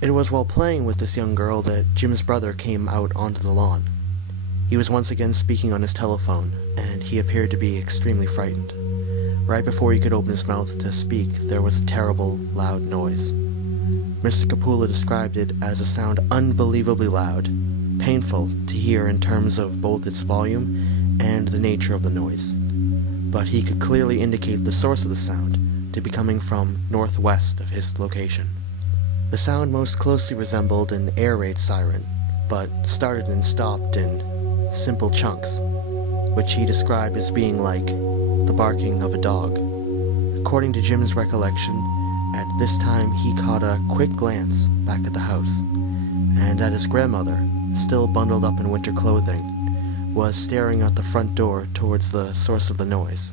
It was while playing with this young girl that Jim's brother came out onto the lawn. He was once again speaking on his telephone, and he appeared to be extremely frightened. Right before he could open his mouth to speak, there was a terrible, loud noise. Mr. Capullo described it as a sound unbelievably loud, painful to hear in terms of both its volume and the nature of the noise. But he could clearly indicate the source of the sound to be coming from northwest of his location. The sound most closely resembled an air raid siren, but started and stopped in simple chunks, which he described as being like the barking of a dog. According to Jim's recollection, at this time he caught a quick glance back at the house, and that his grandmother, still bundled up in winter clothing, was staring out the front door towards the source of the noise.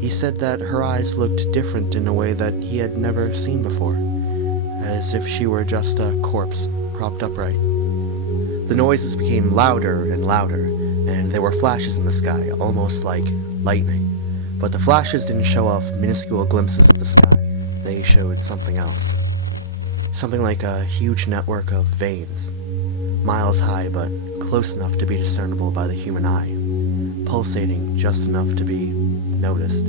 He said that her eyes looked different in a way that he had never seen before, as if she were just a corpse propped upright. The noises became louder and louder, and there were flashes in the sky, almost like lightning. But the flashes didn't show off minuscule glimpses of the sky. They showed something else. Something like a huge network of veins, miles high but close enough to be discernible by the human eye, pulsating just enough to be noticed.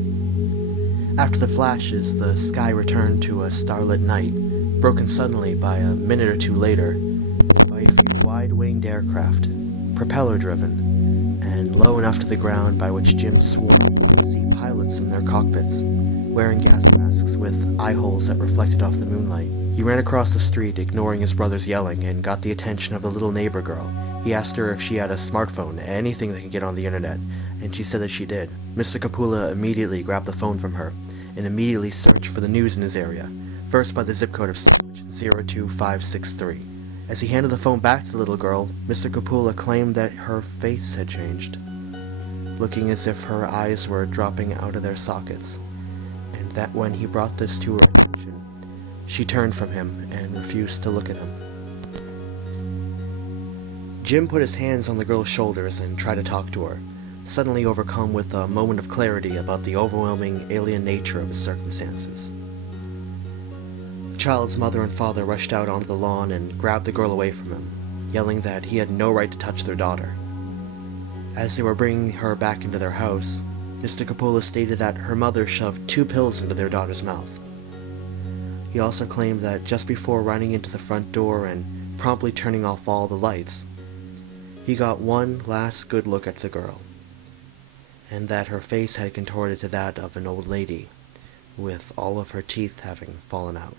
After the flashes, the sky returned to a starlit night, broken suddenly by a minute or two later by a few wide-winged aircraft, propeller-driven, and low enough to the ground by which Jim swore he could see pilots in their cockpits, wearing gas masks with eye holes that reflected off the moonlight. He ran across the street, ignoring his brother's yelling, and got the attention of the little neighbor girl. He asked her if she had a smartphone, anything that could get on the internet, and she said that she did. Mr. Capullo immediately grabbed the phone from her, and immediately searched for the news in his area, first by the zip code of Sandwich, 02563. As he handed the phone back to the little girl, Mr. Capullo claimed that her face had changed, looking as if her eyes were dropping out of their sockets, and that when he brought this to her attention, she turned from him and refused to look at him. Jim put his hands on the girl's shoulders and tried to talk to her, suddenly overcome with a moment of clarity about the overwhelming alien nature of his circumstances. The child's mother and father rushed out onto the lawn and grabbed the girl away from him, yelling that he had no right to touch their daughter. As they were bringing her back into their house, Mr. Capullo stated that her mother shoved 2 pills into their daughter's mouth. He also claimed that just before running into the front door and promptly turning off all the lights, he got one last good look at the girl, and that her face had contorted to that of an old lady, with all of her teeth having fallen out.